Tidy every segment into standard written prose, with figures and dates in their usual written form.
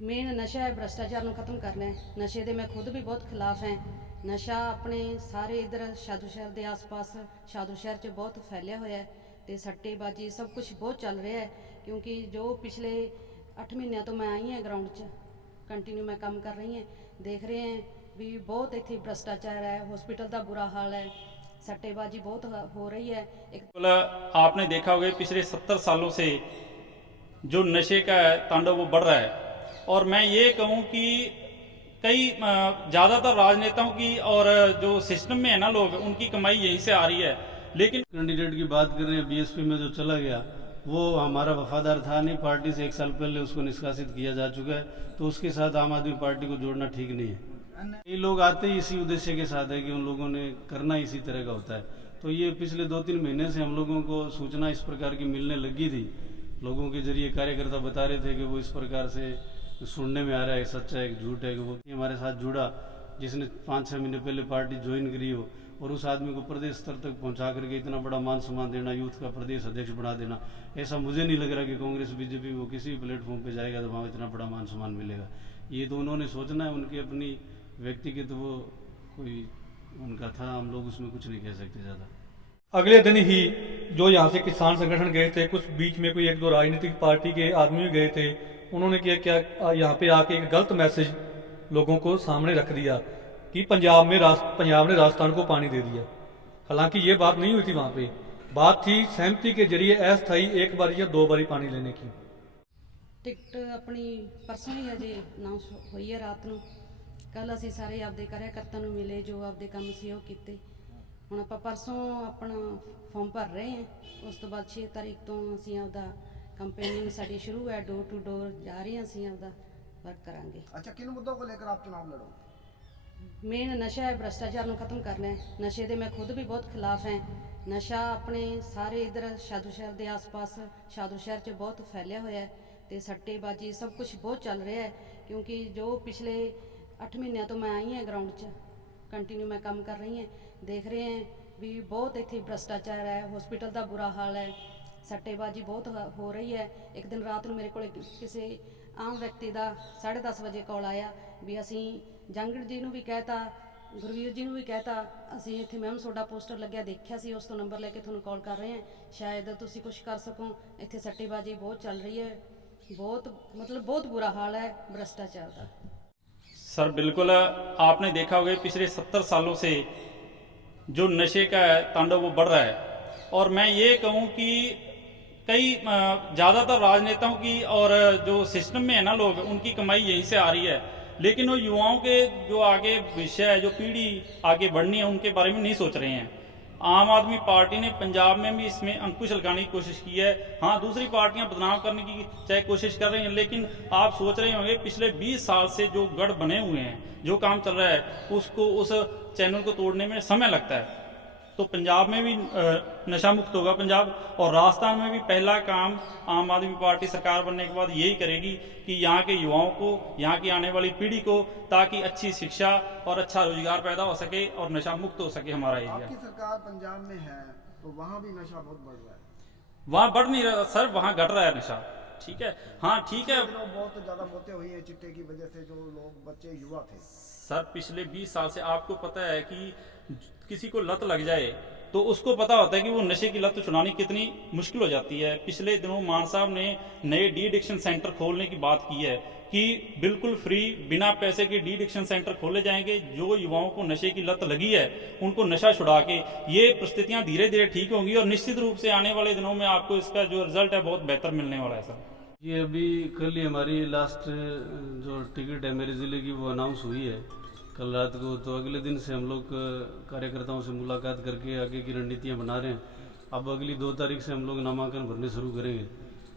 Main ਨਸ਼ਾ ਹੈ, ਭ੍ਰਿਸ਼ਟਾਚਾਰ ਨੂੰ ਖਤਮ ਕਰਨਾ ਹੈ। ਨਸ਼ੇ ਦੇ ਮੈਂ ਖੁਦ ਵੀ ਬਹੁਤ ਖਿਲਾਫ ਹੈ। ਨਸ਼ਾ ਆਪਣੇ ਸਾਰੇ ਇਧਰ ਸ਼ਾਦੂ ਸ਼ਹਿਰ ਦੇ ਆਸ-ਪਾਸ ਸ਼ਾਦੂ ਸ਼ਹਿਰ 'ਚ ਬਹੁਤ ਫੈਲਿਆ ਹੋਇਆ ਹੈ ਤੇ ਸੱਟੇਬਾਜੀ ਸਭ ਕੁਝ ਬਹੁਤ ਚੱਲ ਰਿਹਾ ਹੈ। ਕਿਉਂਕਿ ਜੋ ਪਿਛਲੇ 8 ਮਹੀਨਿਆਂ ਤੋਂ ਮੈਂ ਆਈ ਹਾਂ ਗਰਾਊਂਡ 'ਚ, ਕੰਟੀਨਿਊ ਮੈਂ ਕੰਮ ਕਰ ਰਹੀ ਹਾਂ, ਦੇਖ ਰਹੇ ਹਾਂ ਵੀ ਬਹੁਤ ਇੱਥੇ ਭ੍ਰਿਸ਼ਟਾਚਾਰ है। हॉस्पिटल का बुरा हाल है, सट्टेबाजी बहुत हो रही है। आपने देखा होगा पिछले 70 सालों से जो नशे का तांडव वो बढ़ रहा है। और मैं ये कहूँ कि कई ज़्यादातर राजनेताओं की और जो सिस्टम में है ना लोग, उनकी कमाई यहीं से आ रही है। लेकिन कैंडिडेट की बात कर रहे हैं, बीएसपी में जो चला गया वो हमारा वफादार था नहीं, पार्टी से 1 साल पहले उसको निष्कासित किया जा चुका है, तो उसके साथ आम आदमी पार्टी को जोड़ना ठीक नहीं है। ये लोग आते ही इसी उद्देश्य के साथ है कि उन लोगों ने करना इसी तरह का होता है। तो ये पिछले 2-3 महीने से हम लोगों को सूचना इस प्रकार की मिलने लगी थी। लोगों के जरिए कार्यकर्ता बता रहे थे कि वो इस प्रकार से सुनने में आ रहा है, सच्चा है झूठ है, कि वो हमारे साथ जुड़ा जिसने 5-6 महीने पहले पार्टी ज्वाइन करी हो और उस आदमी को प्रदेश स्तर तक पहुंचा करके इतना बड़ा मान सम्मान देना, यूथ का प्रदेश अध्यक्ष बना देना, ऐसा मुझे नहीं लग रहा कि कांग्रेस बीजेपी वो किसी भी प्लेटफॉर्म पे जाएगा तो वहाँ इतना बड़ा मान सम्मान मिलेगा। ये तो उन्होंने सोचना है, उनकी अपनी व्यक्तिगत वो कोई उनका था, हम लोग उसमें कुछ नहीं कह सकते ज़्यादा। अगले दिन ही जो यहाँ से किसान संगठन गए थे, कुछ बीच में कोई 1-2 राजनीतिक पार्टी के आदमी भी गए थे, उन्होंने क्या यहाँ पे आके एक गलत मैसेज लोगों को सामने रख दिया कि पंजाब ने राजस्थान को पानी दे दिया। हालांकि ये बात नहीं हुई थी, वहाँ पे बात थी सहमति के जरिए अस्थायी 1 बार या 2 बारी पानी लेने की। टिकट अपनी परसों ही अजे अनाउंस हुई है रात ਨੂੰ। ਕੱਲ ਅਸੀਂ ਸਾਰੇ ਆਪਦੇ ਕਾਰਜਕਰਤਾਵਾਂ ਨੂੰ ਮਿਲੇ ਜੋ ਆਪਦੇ ਕੰਮ ਸੀ ਉਹ ਕੀਤੇ। ਹੁਣ ਆਪਾਂ ਪਰਸੋਂ ਆਪਣਾ ਫਾਰਮ ਭਰ ਰਹੇ ਹਾਂ। ਉਸ ਤੋਂ ਬਾਅਦ 6 ਤਾਰੀਖ ਤੋਂ ਅਸੀਂ ਆਪਦਾ ਕੰਪੇਨਿੰਗ ਸਾਡੀ ਸ਼ੁਰੂ ਹੈ, ਡੋਰ ਟੂ ਡੋਰ ਜਾ ਰਹੇ ਹਾਂ, ਅਸੀਂ ਆਪਦਾ वर्क करांगे। अच्छा, किन मुद्दों को लेकर आप चुनाव लड़ोगे? मेन नशा है, भ्रष्टाचार ਨੂੰ ਖਤਮ ਕਰਨਾ ਹੈ। ਨਸ਼ੇ ਦੇ ਮੈਂ ਖੁਦ ਵੀ ਬਹੁਤ ਖਿਲਾਫ ਹੈ। ਨਸ਼ਾ ਆਪਣੇ ਸਾਰੇ ਇਧਰ ਸ਼ਾਦੂ ਸ਼ਹਿਰ ਦੇ ਆਸ-ਪਾਸ ਸ਼ਾਦੂ ਸ਼ਹਿਰ 'ਚ ਬਹੁਤ ਫੈਲਿਆ ਹੋਇਆ ਹੈ ਤੇ ਸੱਟੇਬਾਜੀ ਸਭ ਕੁਝ ਬਹੁਤ ਚੱਲ ਰਿਹਾ ਹੈ। ਕਿਉਂਕਿ ਜੋ ਪਿਛਲੇ 8 ਮਹੀਨਿਆਂ ਤੋਂ ਮੈਂ ਆਈ ਹਾਂ ਗਰਾਊਂਡ 'ਚ, ਕੰਟੀਨਿਊ ਮੈਂ ਕੰਮ ਕਰ ਰਹੀ ਹਾਂ, ਦੇਖ ਰਹੇ ਹਾਂ ਵੀ ਬਹੁਤ ਇੱਥੇ ਭ੍ਰਿਸ਼ਟਾਚਾਰ ਹੈ। ਹਸਪੀਟਲ ਦਾ ਬੁਰਾ ਹਾਲ ਹੈ, ਸੱਟੇਬਾਜੀ ਬਹੁਤ ਹੋ ਰਹੀ ਹੈ। ਇੱਕ ਦਿਨ ਰਾਤ ਨੂੰ ਮੇਰੇ ਕੋਲ ਕਿਸੇ ਆਮ ਵਿਅਕਤੀ ਦਾ 10:30 ਵਜੇ ਕਾਲ ਆਇਆ ਵੀ ਅਸੀਂ ਜੰਗੜ ਜੀ ਨੂੰ ਵੀ ਕਹਿਤਾ, ਗੁਰਵੀਰ ਜੀ ਨੂੰ ਵੀ ਕਹਿਤਾ, ਅਸੀਂ ਇੱਥੇ ਮੈਮ ਤੁਹਾਡਾ ਪੋਸਟਰ ਲੱਗਿਆ ਦੇਖਿਆ ਸੀ, ਉਸ ਤੋਂ ਨੰਬਰ ਲੈ ਕੇ ਤੁਹਾਨੂੰ ਕਾਲ ਕਰ ਰਹੇ ਹਾਂ, ਸ਼ਾਇਦ ਤੁਸੀਂ ਕੁਝ ਕਰ ਸਕੋ। ਇੱਥੇ ਸੱਟੇਬਾਜੀ ਬਹੁਤ ਚੱਲ ਰਹੀ है, बहुत मतलब बहुत बुरा हाल है भ्रष्टाचार का। सर बिल्कुल, आपने देखा होगा पिछले 70 सालों से जो नशे का तांडव वो बढ़ रहा है। और मैं ये कहूँ कि कई ज़्यादातर राजनेताओं की और जो सिस्टम में है ना लोग, उनकी कमाई यहीं से आ रही है। लेकिन वो युवाओं के जो आगे विषय है, जो पीढ़ी आगे बढ़नी है, उनके बारे में नहीं सोच रहे हैं। आम आदमी पार्टी ने पंजाब में भी इसमें अंकुश लगाने की कोशिश की है। हाँ, दूसरी पार्टियां बदनाम करने की चाहे कोशिश कर रही हैं, लेकिन आप सोच रहे होंगे पिछले 20 साल से जो गढ़ बने हुए हैं, जो काम चल रहा है, उसको उस चैनल को तोड़ने में समय लगता है। तो पंजाब में भी नशा मुक्त होगा पंजाब, और राजस्थान में भी पहला काम आम आदमी पार्टी सरकार बनने के बाद यही करेगी कि यहाँ के युवाओं को, यहाँ की आने वाली पीढ़ी को, ताकि अच्छी शिक्षा और अच्छा रोजगार पैदा हो सके और नशा मुक्त हो सके हमारा एरिया। आपकी सरकार पंजाब में है तो वहाँ भी नशा बहुत बढ़ रहा है। वहाँ बढ़ नहीं रहा सर, वहाँ घट रहा है नशा। ठीक है, हाँ ठीक है। बहुत ज्यादा मौतें हुई हैं चिट्टे की वजह से, जो लोग बच्चे युवा थे। सर पिछले 20 साल से आपको पता है कि किसी को लत लग जाए तो उसको पता होता है कि वो नशे की लत छुड़ानी कितनी मुश्किल हो जाती है। पिछले दिनों मान साहब ने नए डी एडिक्शन सेंटर खोलने की बात की है कि बिल्कुल फ्री बिना पैसे के डी एडिक्शन सेंटर खोले जाएंगे। जो युवाओं को नशे की लत लगी है उनको नशा छुड़ा के ये परिस्थितियां धीरे धीरे ठीक होंगी, और निश्चित रूप से आने वाले दिनों में आपको इसका जो रिजल्ट है बहुत बेहतर मिलने वाला है सर। ये अभी कल ही हमारी लास्ट जो टिकट है मेरे ज़िले की वो अनाउंस हुई है कल रात को। तो अगले दिन से हम लोग कार्यकर्ताओं से मुलाकात करके आगे की रणनीतियाँ बना रहे हैं। अब अगली 2 तारीख से हम लोग नामांकन भरने शुरू करेंगे।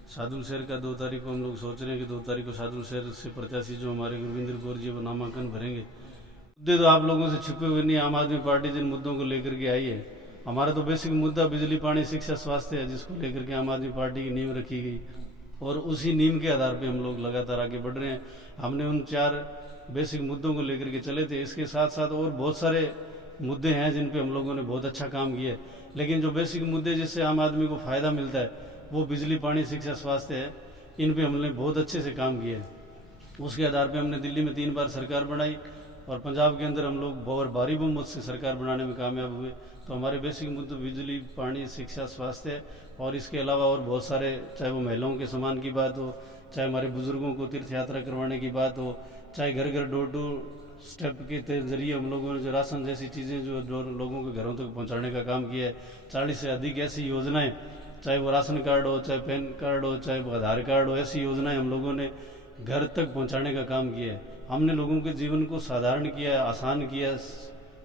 सादुल शहर का 2 तारीख को हम लोग सोच रहे हैं कि 2 तारीख को सादुल शहर से प्रत्याशी जो हमारे गुरविंदर कौर जी वो नामांकन भरेंगे। मुद्दे तो आप लोगों से छिपे हुए नहीं, आम आदमी पार्टी जिन मुद्दों को लेकर के आई है, हमारा तो बेसिक मुद्दा बिजली, पानी, शिक्षा, स्वास्थ्य है, जिसको लेकर के आम आदमी पार्टी की नींव रखी गई, और उसी नींव के आधार पर हम लोग लगातार आगे बढ़ रहे हैं। हमने उन 4 बेसिक मुद्दों को लेकर के चले थे। इसके साथ साथ और बहुत सारे मुद्दे हैं जिन पे हम लोगों ने बहुत अच्छा काम किया है, लेकिन जो बेसिक मुद्दे जिससे आम आदमी को फ़ायदा मिलता है वो बिजली, पानी, शिक्षा, स्वास्थ्य है। इन पे हमने बहुत अच्छे से काम किया है। उसके आधार पे हमने दिल्ली में 3 बार सरकार बनाई और पंजाब के अंदर हम लोग बहुत भारी बहुमत से सरकार बनाने में कामयाब हुए। तो हमारे बेसिक मुद्दे बिजली, पानी, शिक्षा, स्वास्थ्य और इसके अलावा और बहुत सारे, चाहे वो महिलाओं के सम्मान की बात हो, चाहे हमारे बुजुर्गों को तीर्थ यात्रा करवाने की बात हो, चाहे घर घर डोर टू स्टेप के जरिए हम लोगों ने जो राशन जैसी चीज़ें जो लोगों के घरों तक पहुंचाने का काम किया है, 40 से अधिक ऐसी योजनाएं, चाहे वो राशन कार्ड हो, चाहे पैन कार्ड हो, चाहे वो आधार कार्ड हो, ऐसी योजनाएं हम लोगों ने घर तक पहुंचाने का काम किया है। हमने लोगों के जीवन को साधारण किया, आसान किया,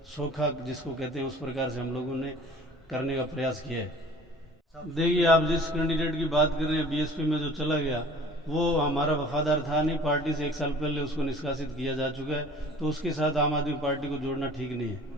सौखा जिसको कहते हैं उस प्रकार से हम लोगों ने करने का प्रयास किया है। देखिए, आप जिस कैंडिडेट की बात कर रहे हैं बीएसपी में जो चला गया, वो हमारा वफादार था नहीं। पार्टी से 1 साल पहले उसको निष्कासित किया जा चुका है, तो उसके साथ आम आदमी पार्टी को जोड़ना ठीक नहीं है।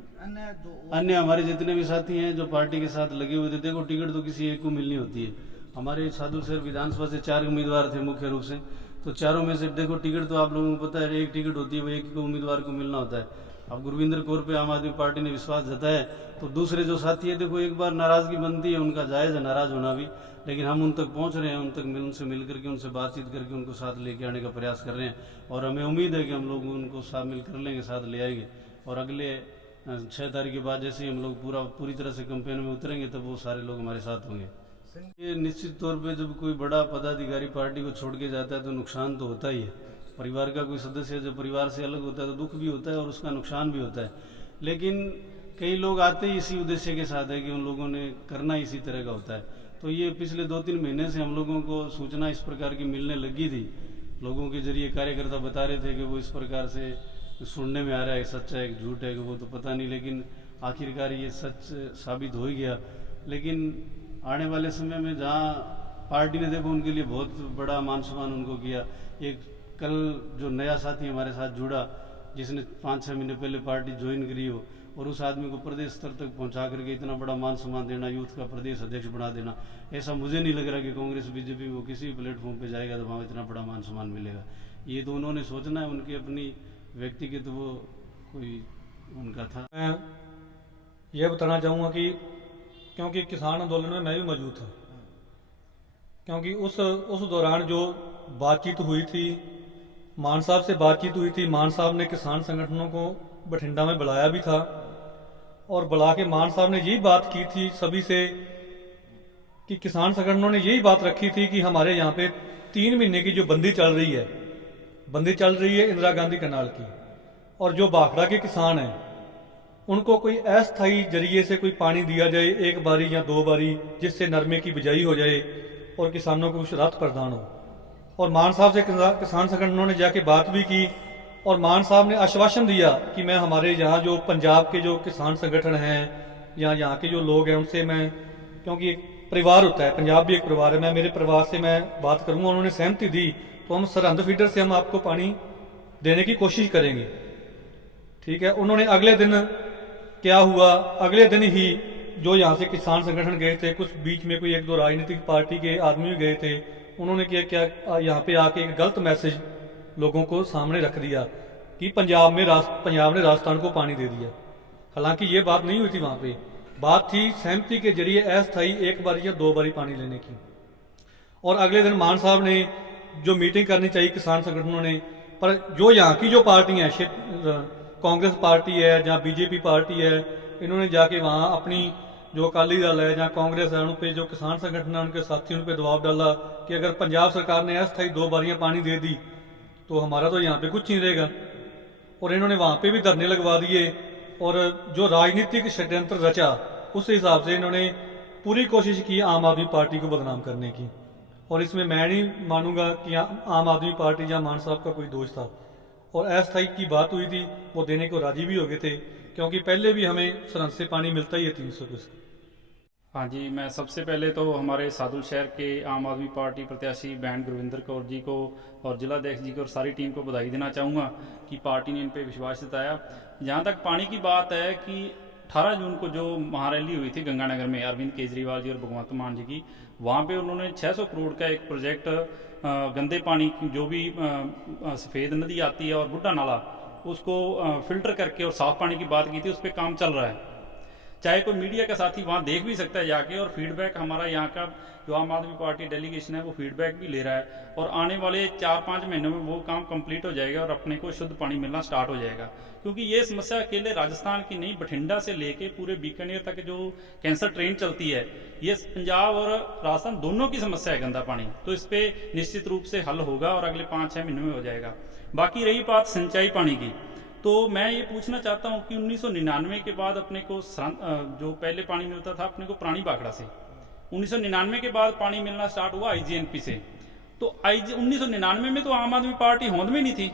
अन्य हमारे जितने भी साथी हैं जो पार्टी के साथ लगे हुए थे, देखो टिकट तो किसी एक को मिलनी होती है। हमारे साधु शहर विधानसभा से 4 उम्मीदवार थे मुख्य रूप से, तो चारों में से देखो टिकट तो आप लोगों को पता है, एक टिकट होती है, वो एक ही उम्मीदवार को मिलना होता है। अब गुरविंदर कौर पे आम आदमी पार्टी ने विश्वास जताया, तो दूसरे जो साथी है, देखो एक बार नाराजगी बनती है, उनका जायज़ है नाराज होना भी, लेकिन हम उन तक पहुंच रहे हैं, उनसे मिल करके, उनसे बातचीत करके उनको साथ लेके आने का प्रयास कर रहे हैं। और हमें उम्मीद है कि हम लोग उनको शामिल कर लेंगे, साथ ले आएंगे। और अगले 6 तारीख के बाद जैसे ही हम लोग पूरी तरह से कैंपेन में उतरेंगे, तब वो सारे लोग हमारे साथ होंगे। ये निश्चित तौर पे जब कोई बड़ा पदाधिकारी पार्टी को छोड़ के जाता है तो नुकसान तो होता ही है। परिवार का कोई सदस्य जब परिवार से अलग होता है तो दुख भी होता है और उसका नुकसान भी होता है। लेकिन कई लोग आते ही इसी उद्देश्य के साथ है कि उन लोगों ने करना इसी तरह का होता है। तो ये पिछले 2-3 महीने से हम लोगों को सूचना इस प्रकार की मिलने लगी थी। लोगों के जरिए कार्यकर्ता बता रहे थे कि वो इस प्रकार से सुनने में आ रहा है, सच है कि झूठ है कि वो तो पता नहीं, लेकिन आखिरकार ये सच साबित हो ही गया। लेकिन आने वाले समय में जहाँ पार्टी ने देखो उनके लिए बहुत बड़ा मान सम्मान उनको किया। एक कल जो नया साथी हमारे साथ जुड़ा, जिसने 5-6 महीने पहले पार्टी ज्वाइन करी हो, और उस आदमी को प्रदेश स्तर तक पहुंचा करके इतना बड़ा मान सम्मान देना, यूथ का प्रदेश अध्यक्ष बना देना, ऐसा मुझे नहीं लग रहा कि कांग्रेस बीजेपी वो किसी भी प्लेटफॉर्म पे जाएगा तो वहाँ इतना बड़ा मान सम्मान मिलेगा। ये तो उन्होंने सोचना है, उनकी अपनी व्यक्तिगत वो कोई उनका था। मैं ये बताना चाहूँगा कि क्योंकि किसान आंदोलन में मैं भी मौजूद था, क्योंकि उस दौरान जो बातचीत हुई थी, मान साहब से बातचीत हुई थी, मान साहब ने किसान संगठनों को बठिंडा में बुलाया भी था, और बुला के मान साहब ने यही बात की थी सभी से कि किसान संगठनों ने यही बात रखी थी कि हमारे यहाँ पे 3 महीने की जो बंदी चल रही है इंदिरा गांधी कनाल की, और जो भाखड़ा के किसान हैं उनको कोई अस्थायी जरिए से कोई पानी दिया जाए, 1 बारी या 2 बारी, जिससे नरमे की बिजाई हो जाए और किसानों को कुछ राहत प्रदान हो। और मान साहब से किसान संगठनों ने जाके बात भी की, और मान साहब ने आश्वासन दिया कि मैं हमारे यहाँ जो पंजाब के जो किसान संगठन हैं या यहाँ के जो लोग हैं उनसे मैं, क्योंकि एक परिवार होता है, पंजाब भी एक परिवार है, मैं मेरे परिवार से मैं बात करूँगा। उन्होंने सहमति दी, तो हम सरहद फीडर से हम आपको पानी देने की कोशिश करेंगे, ठीक है। उन्होंने अगले दिन क्या हुआ, अगले दिन ही जो यहाँ से किसान संगठन गए थे, कुछ बीच में कोई 1-2 राजनीतिक पार्टी के आदमी गए थे, उन्होंने क्या यहाँ पे आके एक गलत मैसेज लोगों को सामने रख दिया कि पंजाब ने राजस्थान को पानी दे दिया। हालांकि ये बात नहीं हुई थी, वहाँ पे बात थी सहमति के जरिए अस्थायी 1 बारी या 2 बारी पानी लेने की। और अगले दिन मान साहब ने जो मीटिंग करनी चाहिए किसान संगठनों ने, पर जो यहाँ की जो पार्टी है, कांग्रेस पार्टी है या बीजेपी पार्टी है, इन्होंने जाके वहाँ अपनी जो अकाली दल है या कांग्रेस है, उन पे जो किसान संगठन है उनके साथी उन पे दबाव डाला कि अगर पंजाब सरकार ने अस्थायी 2 बारियां पानी दे दी तो हमारा तो यहाँ पे कुछ नहीं रहेगा। और इन्होंने वहाँ पे भी धरने लगवा दिए, और जो राजनीतिक षड्यंत्र रचा उस हिसाब से इन्होंने पूरी कोशिश की आम आदमी पार्टी को बदनाम करने की। और इसमें मैं नहीं मानूंगा कि आम आदमी पार्टी या मान साहब का कोई दोष था। और अस्थायी की बात हुई थी, वो देने को राजी भी हो गए थे, क्योंकि पहले भी हमें सरहद से पानी मिलता ही है 300 क्यूसेक। हाँ जी, मैं सबसे पहले तो हमारे सादुल शहर के आम आदमी पार्टी प्रत्याशी बहन गुरविंदर कौर जी को और जिलाध्यक्ष जी को और सारी टीम को बधाई देना चाहूँगा कि पार्टी ने इन पे विश्वास जताया। जहाँ तक पानी की बात है कि 18 जून को जो महारैली हुई थी गंगानगर में अरविंद केजरीवाल जी और भगवंत मान जी की, वहाँ पे उन्होंने 600 करोड़ का एक प्रोजेक्ट गंदे पानी की जो भी सफ़ेद नदी आती है और बुड्ढा नाला उसको फिल्टर करके और साफ़ पानी की बात की थी, उस पर काम चल रहा है। चाहे कोई मीडिया का साथी वहाँ देख भी सकता है जाके, और फीडबैक हमारा यहाँ का जो आम आदमी पार्टी डेलीगेशन है वो फीडबैक भी ले रहा है, और आने वाले 4-5 महीनों में वो काम कंप्लीट हो जाएगा और अपने को शुद्ध पानी मिलना स्टार्ट हो जाएगा। क्योंकि ये समस्या अकेले राजस्थान की नहीं, बठिंडा से लेके पूरे बीकानेर तक जो कैंसर ट्रेन चलती है, ये पंजाब और राजस्थान दोनों की समस्या है गंदा पानी। तो इस पर निश्चित रूप से हल होगा और अगले 5-6 महीनों में हो जाएगा। बाकी रही बात सिंचाई पानी की, तो मैं ये पूछना चाहता हूँ कि 1999 के बाद अपने को जो पहले पानी मिलता था अपने को पुरानी बाखड़ा से, 1999 के बाद पानी मिलना स्टार्ट हुआ IGNP से। तो 1999 में तो आम आदमी पार्टी होंद में नहीं थी।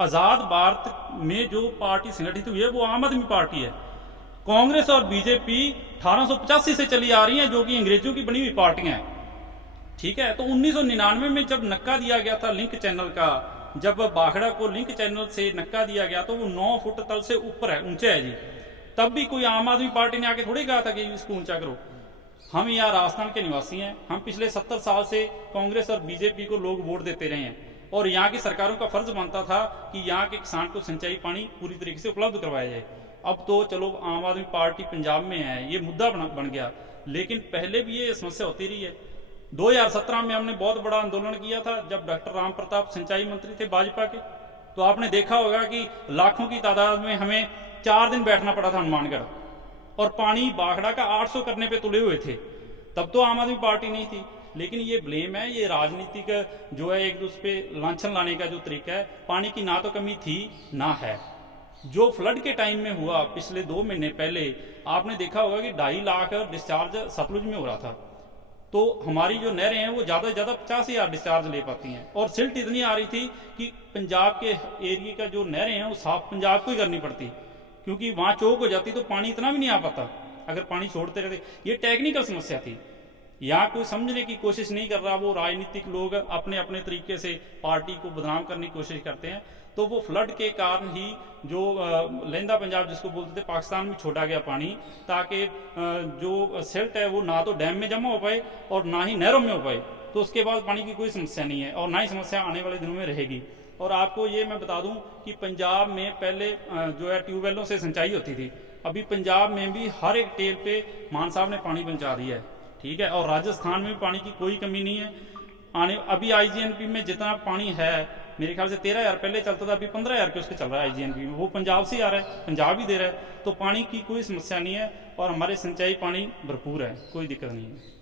आज़ाद भारत में जो पार्टी संगठित हुई है वो आम आदमी पार्टी है। कांग्रेस और बीजेपी 1885 से चली आ रही है, जो कि अंग्रेजों की बनी हुई पार्टियां हैं, ठीक है। तो 1999 में जब नक्का दिया गया था लिंक चैनल का, जब बाखड़ा को लिंक चैनल से नक्का दिया गया तो वो 9 फुट तल से ऊपर है, ऊंचा है जी। तब भी कोई आम आदमी पार्टी ने आके थोड़ी कहा था कि इसको ऊंचा करो। हम यहाँ राजस्थान के निवासी हैं, हम पिछले 70 साल से कांग्रेस और बीजेपी को लोग वोट देते रहे हैं, और यहाँ की सरकारों का फर्ज बनता था कि यहाँ के किसान को सिंचाई पानी पूरी तरीके से उपलब्ध करवाया जाए। अब तो चलो आम आदमी पार्टी पंजाब में है, ये मुद्दा बन गया, लेकिन पहले भी ये समस्या होती रही है। 2017 में हमने बहुत बड़ा आंदोलन किया था जब डॉक्टर राम प्रताप सिंचाई मंत्री थे भाजपा के। तो आपने देखा होगा कि लाखों की तादाद में हमें 4 दिन बैठना पड़ा था हनुमानगढ़, और पानी बाखड़ा का 800 करने पे तुले हुए थे। तब तो आम आदमी पार्टी नहीं थी। लेकिन ये ब्लेम है, ये राजनीतिक जो है एक दूसरे पे लांछन लाने का जो तरीका है। पानी की ना तो कमी थी ना है। जो फ्लड के टाइम में हुआ पिछले 2 महीने पहले, आपने देखा होगा कि 2.5 लाख डिस्चार्ज सतलुज में हो रहा था। तो हमारी जो नहरें हैं वो ज़्यादा से ज़्यादा 50,000 डिस्चार्ज ले पाती हैं, और सिल्ट इतनी आ रही थी कि पंजाब के एरिया का जो नहरें हैं वो साफ पंजाब को ही करनी पड़ती, क्योंकि वहाँ चौक हो जाती तो पानी इतना भी नहीं आ पाता अगर पानी छोड़ते रहते। ये टेक्निकल समस्या थी, यहाँ कोई समझने की कोशिश नहीं कर रहा। वो राजनीतिक लोग अपने अपने तरीके से पार्टी को बदनाम करने की कोशिश करते हैं। तो वो फ्लड के कारण ही जो लहंदा पंजाब जिसको बोलते थे, पाकिस्तान में छोड़ा गया पानी, ताकि जो सिल्ट है वो ना तो डैम में जमा हो पाए और ना ही नहरों में हो पाए। तो उसके बाद पानी की कोई समस्या नहीं है, और ना ही समस्या आने वाले दिनों में रहेगी। और आपको ये मैं बता दूं कि पंजाब में पहले जो है ट्यूबवेलों से सिंचाई होती थी, अभी पंजाब में भी हर एक टेल पे मान साहब ने पानी पहुंचा दिया है, ठीक है। और राजस्थान में भी पानी की कोई कमी नहीं है। अभी IGNP में जितना पानी है, मेरे ख्याल से 13,000 पहले चलता था, अभी 15,000 के उसके चल रहा है IGNP में। वो पंजाब से आ रहा है, पंजाब ही दे रहा है। तो पानी की कोई समस्या नहीं है, और हमारे सिंचाई पानी भरपूर है, कोई दिक्कत नहीं है।